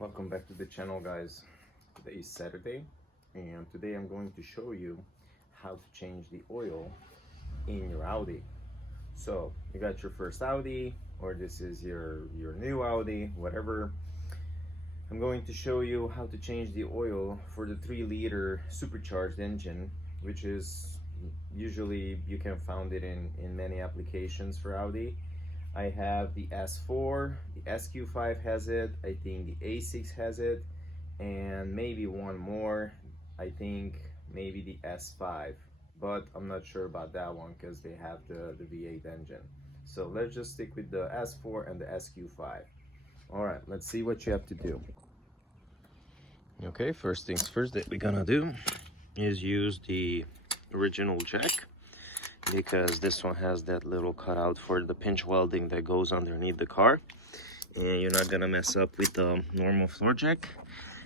Welcome back to the channel, guys. Today is Saturday and today I'm going to show you how to change the oil in your Audi. So you got your first Audi, or this is your new Audi, whatever. I'm going to show you how to change the oil for the 3-liter supercharged engine, which is usually you can find it in many applications for Audi. I have the S4, the SQ5 has it, I think the A6 has it, and maybe one more, I think maybe the S5, but I'm not sure about that one because they have the V8 engine. So let's just stick with the S4 and the SQ5. Alright, let's see what you have to do. Okay, first things first that we're gonna do is use the original jack, because this one has that little cutout for the pinch welding that goes underneath the car, and you're not gonna mess up with the normal floor jack.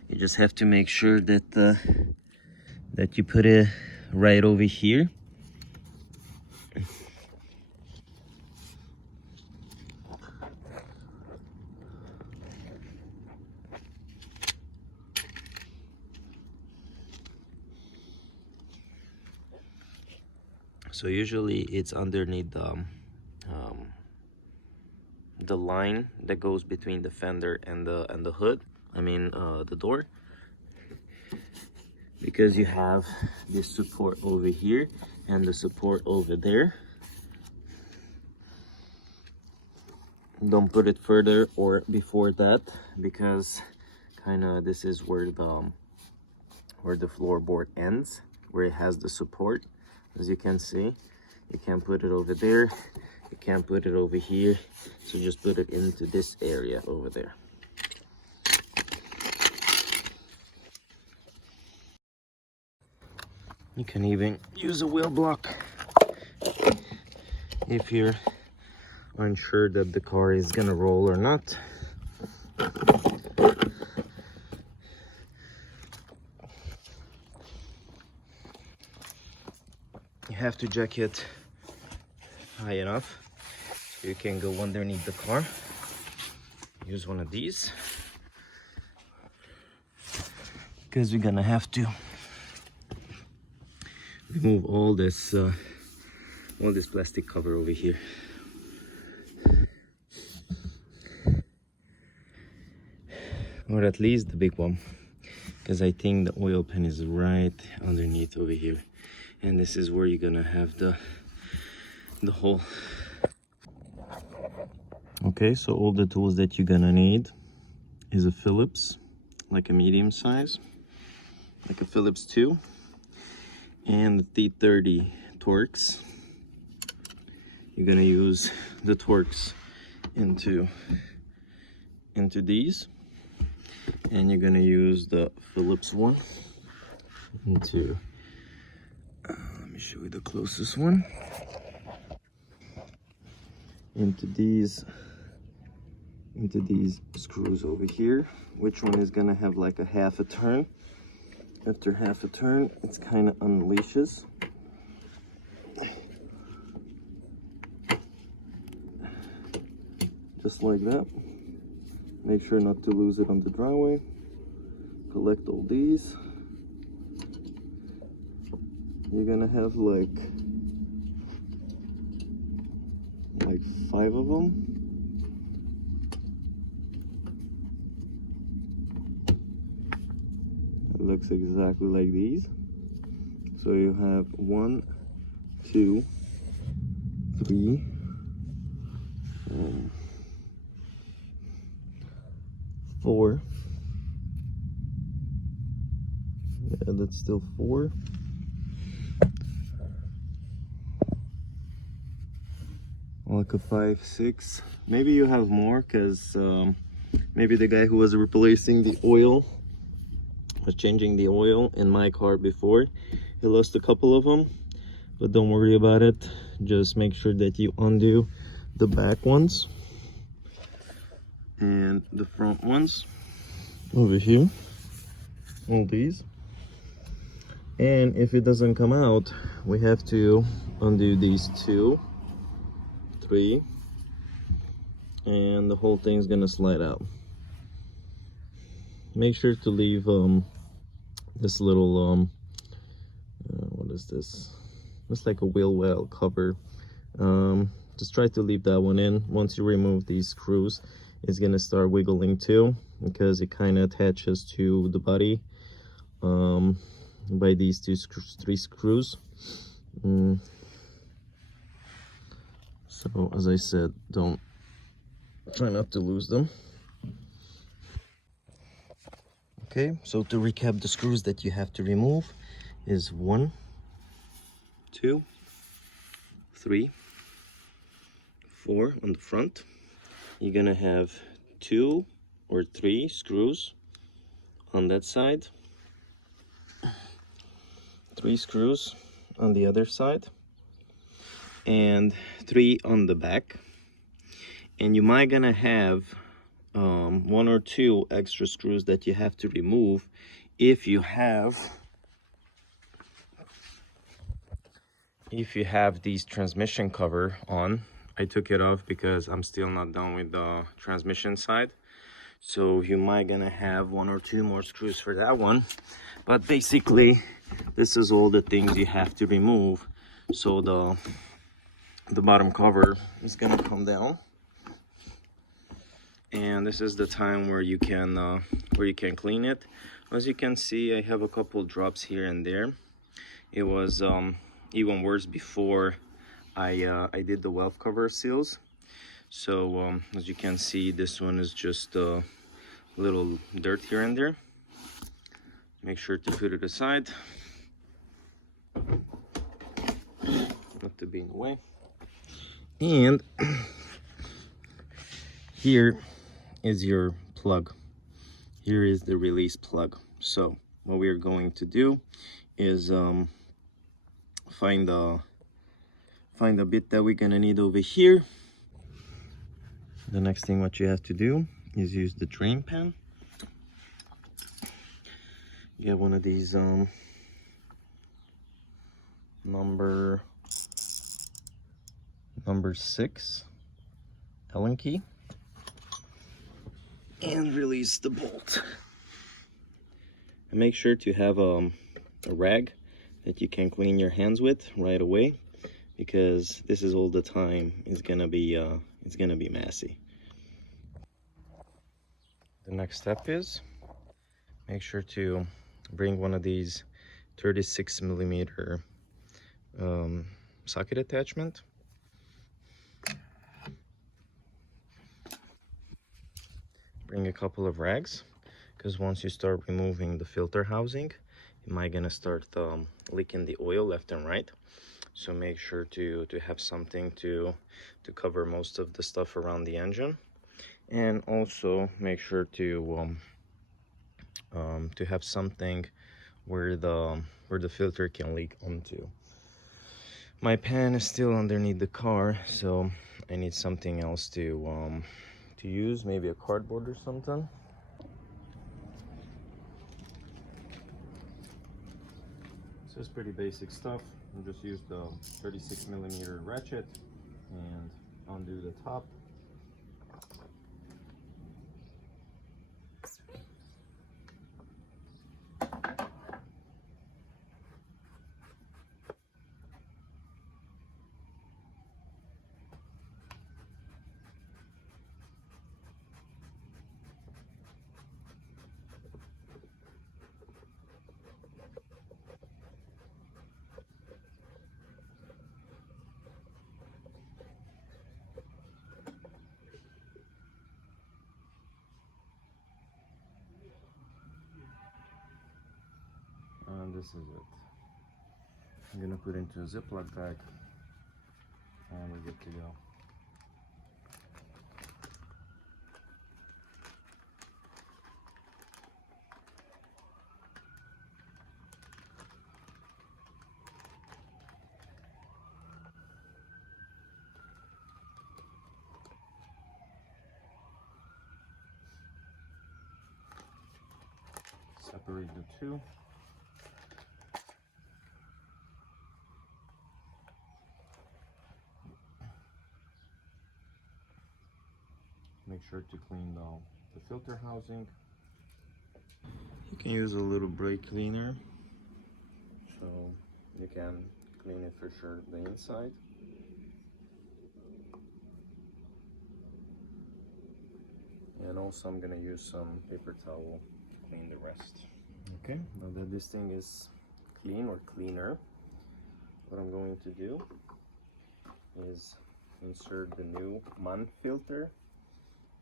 You just have to make sure that that you put it right over here. So usually it's underneath the line that goes between the fender and the hood. I mean the door, because you have this support over here and the support over there. Don't put it further or before that, because kind of this is where the floorboard ends, where it has the support. As you can see, you can't put it over there, you can't put it over here, so just put it into this area over there. You can even use a wheel block if you're unsure that the car is gonna roll or not. You have to jack it high enough so you can go underneath the car. Use one of these, because we're gonna have to remove all this plastic cover over here. Or at least the big one, because I think the oil pan is right underneath over here, and this is where you're gonna have the hole. Okay, so all the tools that you're gonna need is a Phillips, like a medium size, like a Phillips 2, and the T30 Torx. You're gonna use the Torx into these, and you're gonna use the Phillips one into let me show you the closest one, into these screws over here. Which one is gonna have like a half a turn. After half a turn, it's kind of unleashes. Just like that. Make sure not to lose it on the driveway. Collect all these. You're gonna have like 5 of them. It looks exactly like these. So you have 1, 2, 3, 4. Yeah, that's still 4. Like a 5, 6. Maybe you have more, because maybe the guy who was replacing the oil was changing the oil in my car before. He lost a couple of them, but don't worry about it. Just make sure that you undo the back ones and the front ones over here, all these. And if it doesn't come out, we have to undo these 2, 3, and the whole thing's gonna slide out. make sure to leave this little what is this? It's like a wheel well cover. Just try to leave that one in. Once you remove these screws, it's gonna start wiggling too, because it kind of attaches to the body by these three screws. So as I said, try not to lose them. Okay, so to recap, the screws that you have to remove is 1, 2, 3, 4 on the front. You're gonna have 2 or 3 screws on that side, 3 screws on the other side, and 3 on the back. And you might gonna have 1 or 2 extra screws that you have to remove if you have these transmission cover on. I took it off because I'm still not done with the transmission side, so you might gonna have 1 or 2 more screws for that one. But basically, this is all the things you have to remove, so the bottom cover is gonna come down. And this is the time where you can clean it. As you can see, I have a couple drops here and there. It was even worse before I did the valve cover seals. So as you can see, this one is just a little dirt here and there. Make sure to put it aside, not to be in the way. And here is your plug. Here is the release plug. So what we are going to do is find the bit that we're gonna need over here. The next thing what you have to do is use the drain pan. Get one of these number 6 Allen key, and release the bolt. And make sure to have a rag that you can clean your hands with right away, because this is all the time it's gonna be messy. The next step is make sure to bring one of these 36mm socket attachment. Bring a couple of rags, because once you start removing the filter housing, you might gonna start leaking the oil left and right. So make sure to have something to cover most of the stuff around the engine, and also make sure to have something where the filter can leak onto. My pan is still underneath the car, so I need something else to use, maybe a cardboard or something. This is pretty basic stuff. I'll just use the 36mm ratchet and undo the top. And this is it. I'm gonna put into a Ziploc bag, and we're good to go. Separate the two. Make sure to clean the filter housing. You can use a little brake cleaner, so you can clean it for sure the inside. And also I'm gonna use some paper towel to clean the rest. Okay, now that this thing is clean or cleaner, what I'm going to do is insert the new MAN filter.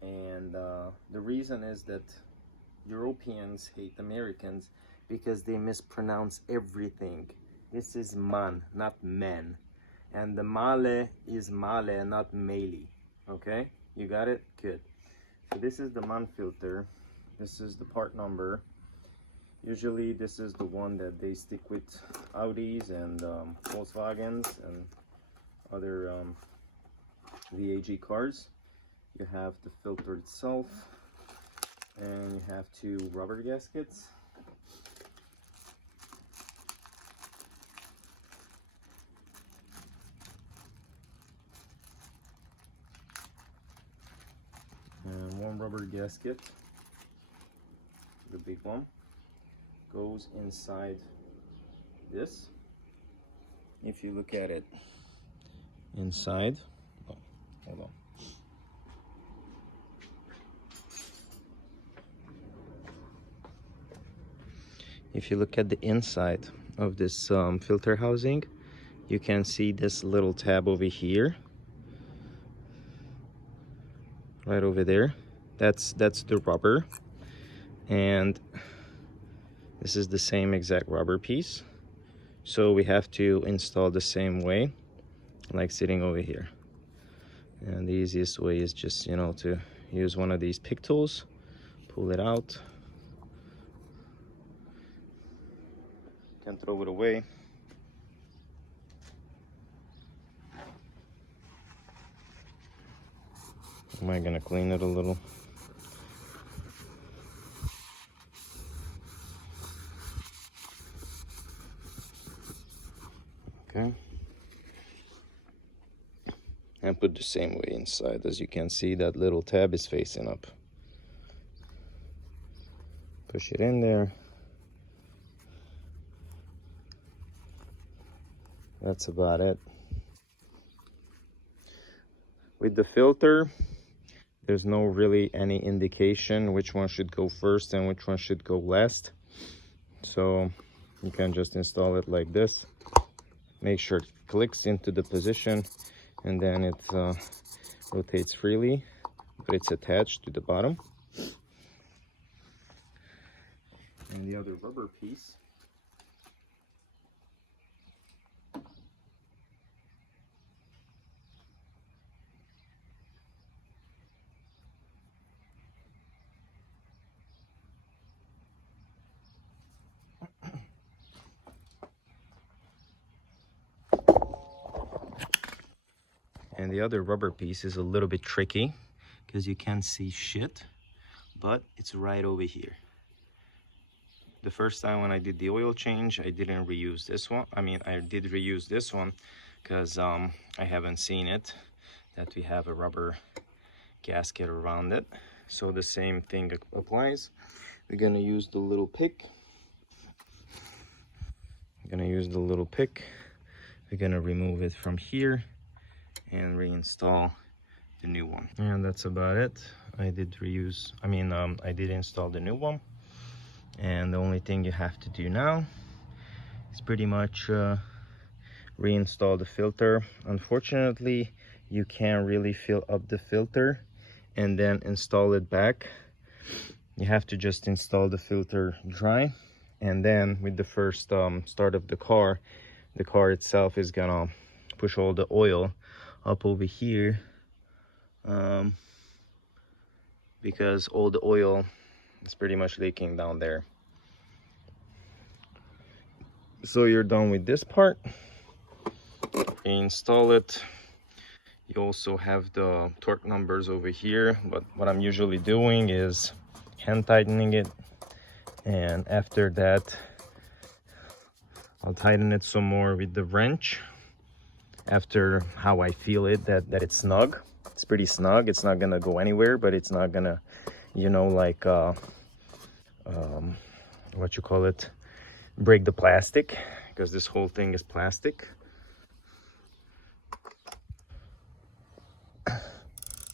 And the reason is that Europeans hate Americans because they mispronounce everything. This is MAN, not men. And the male is male, not mele. Okay, you got it? Good. So this is the MAN filter. This is the part number. Usually this is the one that they stick with Audis and Volkswagens and other VAG cars. You have the filter itself, and you have two rubber gaskets. And one rubber gasket, the big one, goes inside this. If you look at it inside, oh, hold on. If you look at the inside of this filter housing, you can see this little tab over here, right over there. That's the rubber, and this is the same exact rubber piece. So we have to install the same way, like sitting over here. And the easiest way is just, you know, to use one of these pick tools, pull it out. Can throw it away. Am I gonna clean it a little? Okay. And put the same way inside. As you can see, that little tab is facing up. Push it in there. That's about it. With the filter, there's no really any indication which one should go first and which one should go last. So you can just install it like this. Make sure it clicks into the position, and then it rotates freely, but it's attached to the bottom. And the other rubber piece is a little bit tricky because you can't see shit, but it's right over here. The first time when I did the oil change, I didn't reuse this one. I mean, I did reuse this one because I haven't seen it, that we have a rubber gasket around it. So the same thing applies. We're gonna use the little pick. We're gonna remove it from here and reinstall the new one. And that's about it. I did install the new one. And the only thing you have to do now is pretty much reinstall the filter. Unfortunately, you can't really fill up the filter and then install it back. You have to just install the filter dry, and then with the first start of the car itself is gonna push all the oil up over here, because all the oil is pretty much leaking down there. So you're done with this part. Install it. You also have the torque numbers over here, but what I'm usually doing is hand tightening it, and after that I'll tighten it some more with the wrench after how I feel it, that it's snug. It's pretty snug. It's not gonna go anywhere, but it's not gonna, you know, like what you call it, break the plastic, because this whole thing is plastic.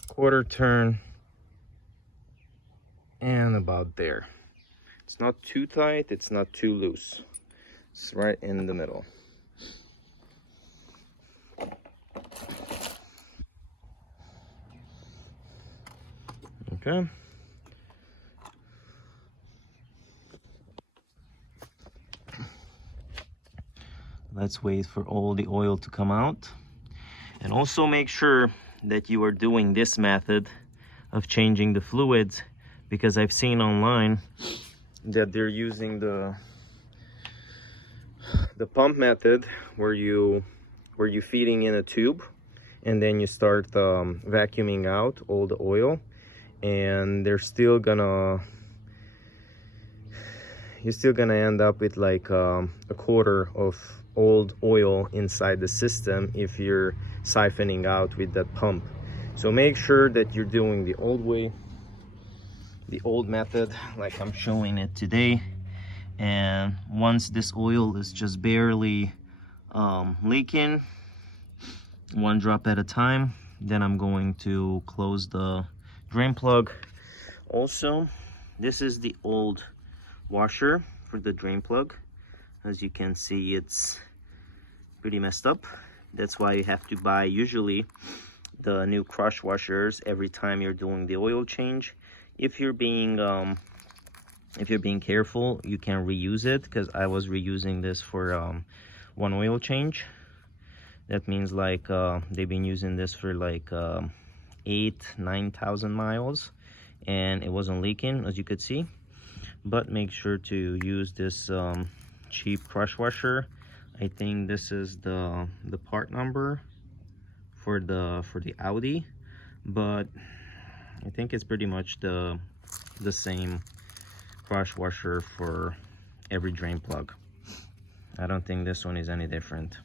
Quarter turn, and about there. It's not too tight, it's not too loose. It's right in the middle. Okay. Let's wait for all the oil to come out. And also make sure that you are doing this method of changing the fluids, because I've seen online that they're using the pump method where you feeding in a tube and then you start vacuuming out all the oil, and you're still gonna end up with like a quarter of old oil inside the system if you're siphoning out with that pump. So make sure that you're doing the old way, the old method, like I'm showing it today. And once this oil is just barely leaking, one drop at a time, then I'm going to close the drain plug. Also, this is the old washer for the drain plug. As you can see, it's pretty messed up. That's why you have to buy usually the new crush washers every time you're doing the oil change. If you're being careful, you can reuse it, because I was reusing this for one oil change. That means like they've been using this for like 8,000-9,000 miles, and it wasn't leaking, as you could see. But make sure to use this cheap crush washer. I think this is the part number for the Audi, but I think it's pretty much the same crush washer for every drain plug. I don't think this one is any different.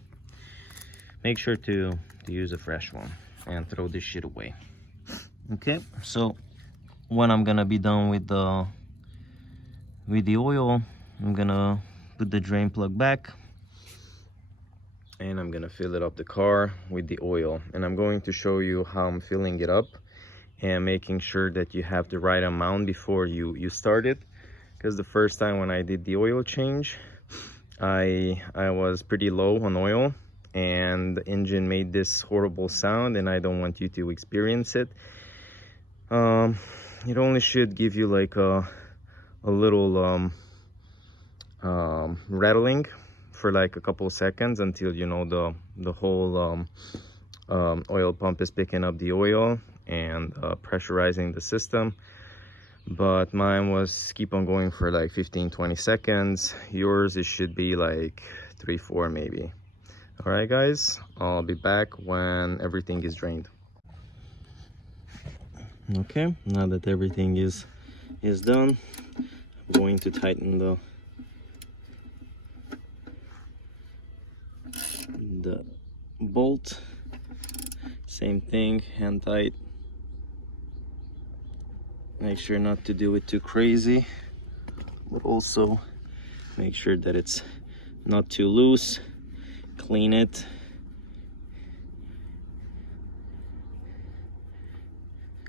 Make sure to use a fresh one and throw this shit away. Okay, so when I'm gonna be done with the oil, I'm gonna put the drain plug back and I'm gonna fill it up the car with the oil, and I'm going to show you how I'm filling it up and making sure that you have the right amount before you start it. Because the first time when I did the oil change, I was pretty low on oil and the engine made this horrible sound, and I don't want you to experience it. It only should give you like a little rattling for like a couple of seconds until you know the whole oil pump is picking up the oil and pressurizing the system. But mine was keep on going for like 15-20 seconds. Yours, it should be like 3-4 maybe. All right guys, I'll be back when everything is drained. Okay, now that everything is done, I'm going to tighten the bolt. Same thing, hand tight. Make sure not to do it too crazy, but also make sure that it's not too loose. Clean it.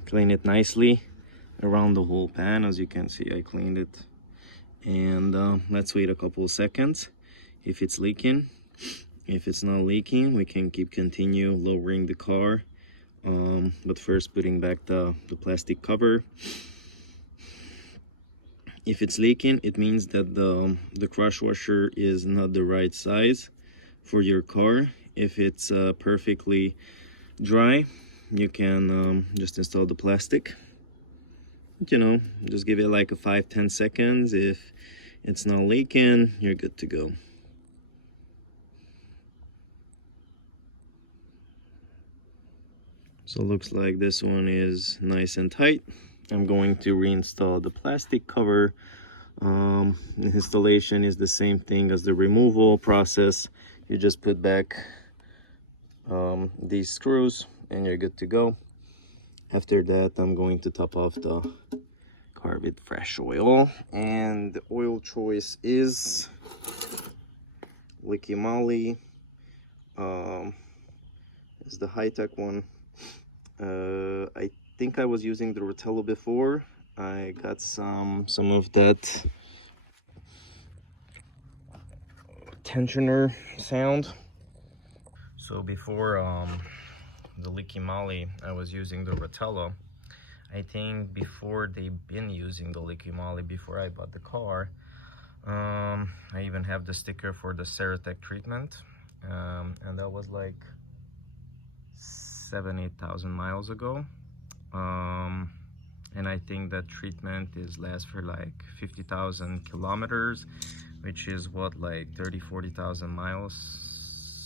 Clean it nicely around the whole pan. As you can see, I cleaned it. And let's wait a couple of seconds if it's leaking. If it's not leaking, we can continue lowering the car. But first putting back the plastic cover. If it's leaking, it means that the crush washer is not the right size for your car. If it's perfectly dry, you can just install the plastic. You know, just give it like a 5-10 seconds. If it's not leaking, you're good to go. So it looks like this one is nice and tight. I'm going to reinstall the plastic cover. The installation is the same thing as the removal process. You just put back these screws and you're good to go. After that, I'm going to top off the car start with fresh oil, and the oil choice is Licky Moly. Is the high-tech one. I think I was using the Rotello before. I got some of that tensioner sound. So before the Licky Moly, I was using the Rotello. I think before they've been using the Licky Moly before I bought the car. I even have the sticker for the Ceratec treatment, and that was like 7,000-8,000 miles ago. And I think that treatment is lasts for like 50,000 kilometers, which is what, like 30,000-40,000 miles,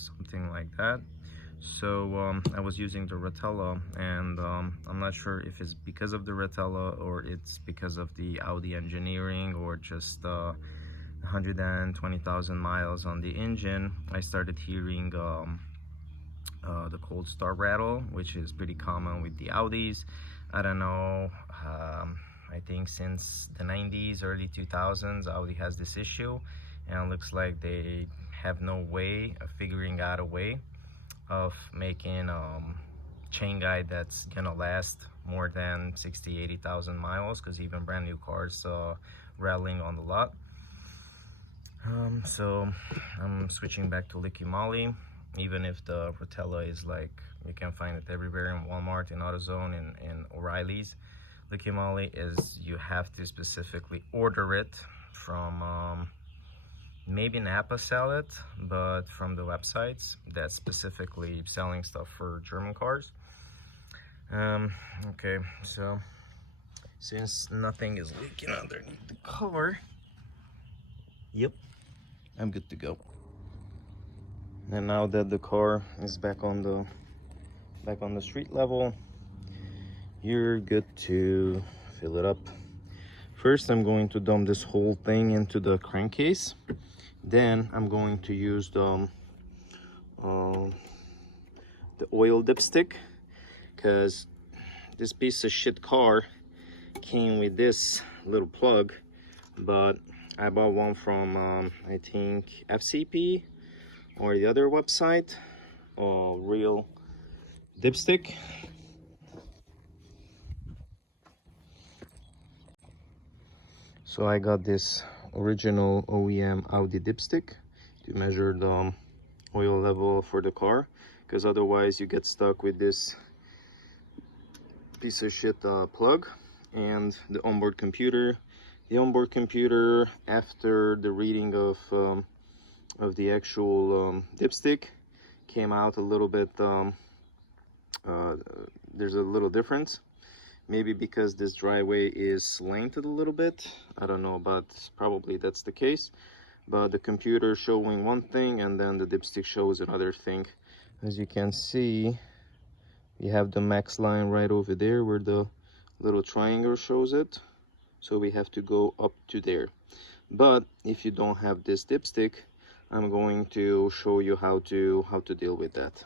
something like that. So I was using the Rotello, and I'm not sure if it's because of the Rotello or it's because of the Audi engineering or just 120,000 miles on the engine. I started hearing the cold start rattle, which is pretty common with the Audis. I don't know, I think since the 90s, early 2000s, Audi has this issue, and it looks like they have no way of figuring out a way of making chain guide that's gonna last more than 60,000-80,000 miles, because even brand new cars rattling on the lot. So I'm switching back to Licky Moly, even if the Rotello is like, you can find it everywhere in Walmart, in AutoZone, in O'Reilly's. Licky Moly is, you have to specifically order it from maybe Napa sell it, but from the websites that's specifically selling stuff for German cars. Okay, so since nothing is leaking underneath the car, yep, I'm good to go. And now that the car is back on the street level, you're good to fill it up. First, I'm going to dump this whole thing into the crankcase. Then I'm going to use the oil dipstick, because this piece of shit car came with this little plug, but I bought one from I think FCP or the other website, real dipstick. So I got this original OEM Audi dipstick to measure the oil level for the car, because otherwise you get stuck with this piece of shit plug and the onboard computer. The onboard computer, after the reading of the actual dipstick, came out a little bit, there's a little difference. Maybe because this driveway is slanted a little bit, I don't know, but probably that's the case. But the computer showing one thing and then the dipstick shows another thing. As you can see, we have the max line right over there where the little triangle shows it. So we have to go up to there. But if you don't have this dipstick, I'm going to show you how to deal with that.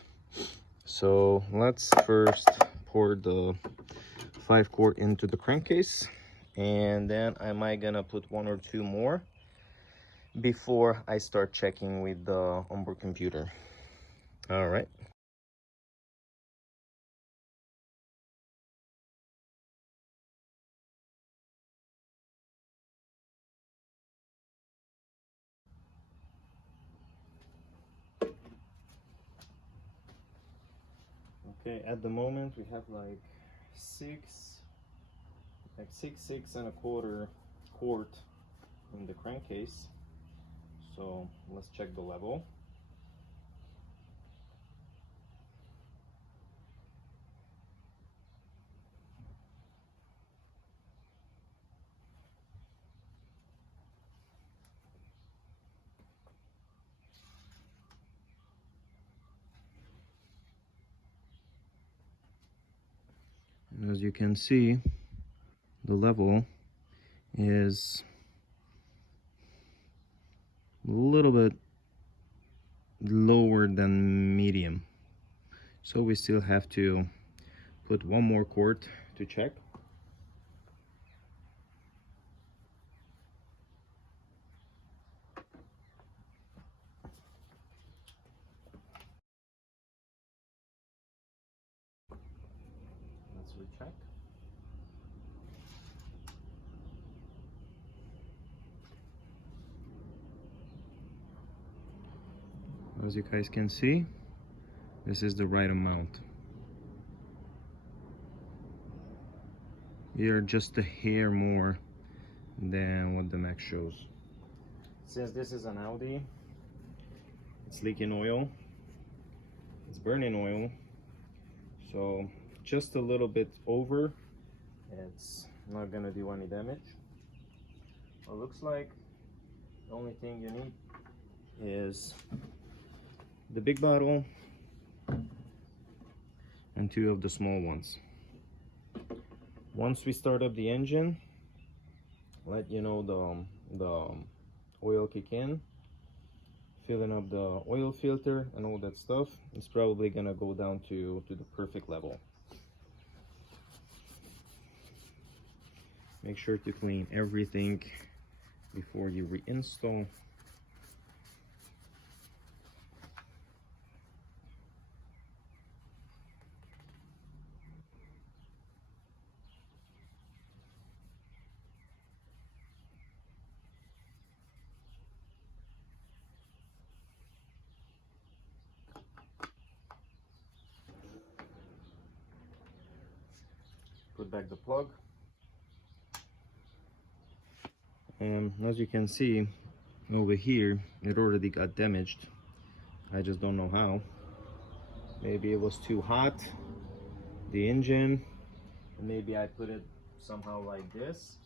So let's first pour the 5-quart into the crankcase, and then I might gonna put 1 or 2 more before I start checking with the onboard computer. All right. Okay, at the moment we have like 6.25 quart in the crankcase. So let's check the level. And as you can see, the level is a little bit lower than medium. So we still have to put 1 more quart to check. As you guys can see, this is the right amount. Here just a hair more than what the Mac shows. Since this is an Audi, it's leaking oil, it's burning oil, so just a little bit over, it's not gonna do any damage. It looks like the only thing you need is the big bottle and 2 of the small ones. Once we start up the engine, let you know the oil kick in, filling up the oil filter and all that stuff. It's probably gonna go down to the perfect level. Make sure to clean everything before you reinstall. Put back the plug, and as you can see over here, it already got damaged. I just don't know how. Maybe it was too hot, the engine, and maybe I put it somehow like this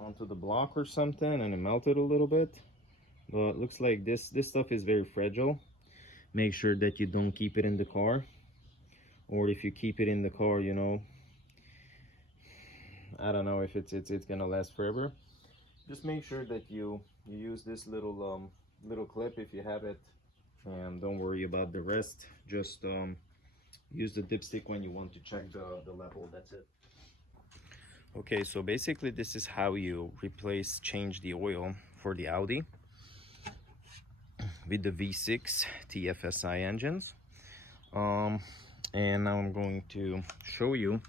onto the block or something and it melted a little bit. But it looks like this stuff is very fragile. Make sure that you don't keep it in the car, or if you keep it in the car, you know, I don't know if it's gonna last forever. Just make sure that you use this little clip if you have it, and don't worry about the rest. Just use the dipstick when you want to check the level. That's it. Okay, so basically this is how you change the oil for the Audi with the V6 TFSI engines. And now I'm going to show you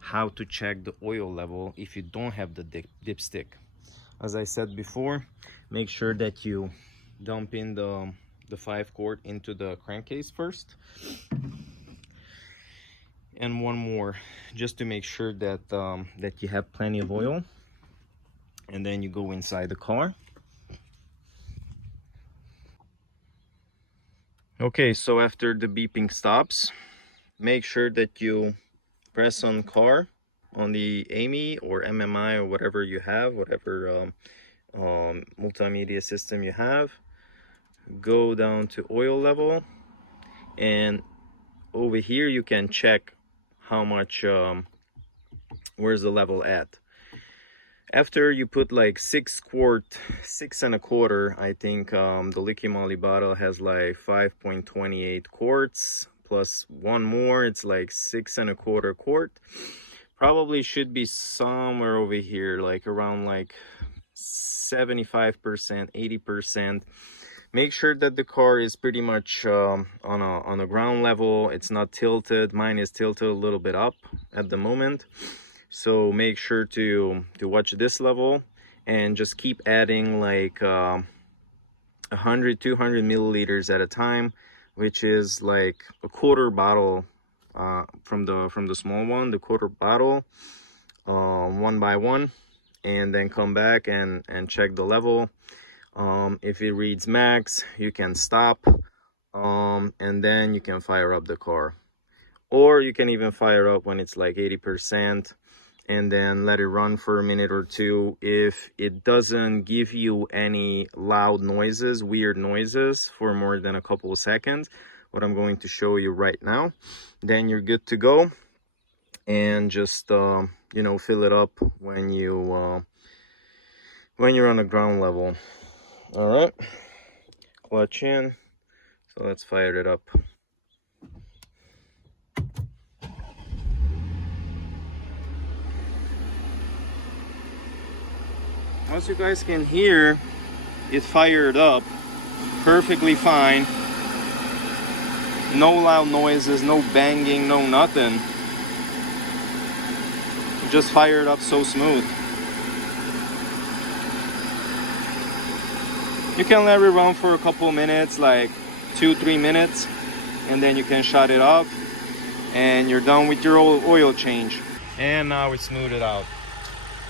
how to check the oil level if you don't have the dipstick. As I said before, make sure that you dump in the 5-quart into the crankcase first. And one more, just to make sure that that you have plenty of oil. And then you go inside the car. Okay, so after the beeping stops, make sure that you press on car on the AMI or MMI or whatever you have, whatever multimedia system you have. Go down to oil level, and over here you can check how much where's the level at. After you put like 6 and a quarter, I think the liquid moly bottle has like 5.28 quarts plus one more, it's like 6 and a quarter quart. Probably should be somewhere over here, like around like 75%, 80%. Make sure that the car is pretty much on a ground level. It's not tilted. Mine is tilted a little bit up at the moment. So make sure to watch this level and just keep adding like 100, 200 milliliters at a time, which is like a quarter bottle from the small one, the quarter bottle, one by one, and then come back and check the level. If it reads max, you can stop, and then you can fire up the car, or you can even fire up when it's like 80% and then let it run for a minute or two. If it doesn't give you any loud noises, weird noises for more than a couple of seconds, what I'm going to show you right now, then you're good to go. And just you know, fill it up when you're on the ground level. All right, clutch in. So let's fire it up. As you guys can hear, it fired up perfectly fine. No loud noises, no banging, no nothing. It just fired up so smooth. You can let it run for a couple minutes, like 2-3 minutes, and then you can shut it off and you're done with your oil change. And now it's smoothed out.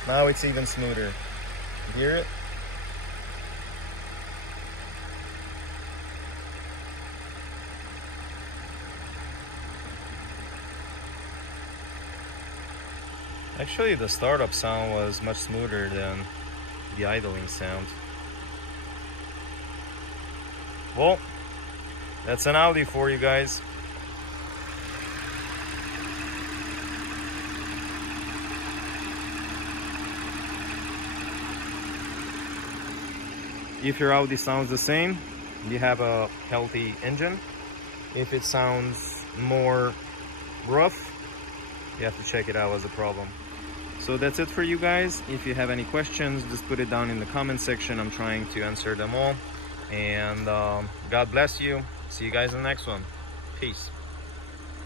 Now it's even smoother. You hear it? Actually, the startup sound was much smoother than the idling sound. Well, that's an Audi for you guys. If your Audi sounds the same, you have a healthy engine. If it sounds more rough, you have to check it out as a problem. So that's it for you guys. If you have any questions, just put it down in the comment section. I'm trying to answer them all. And God bless you. See you guys in the next one. Peace.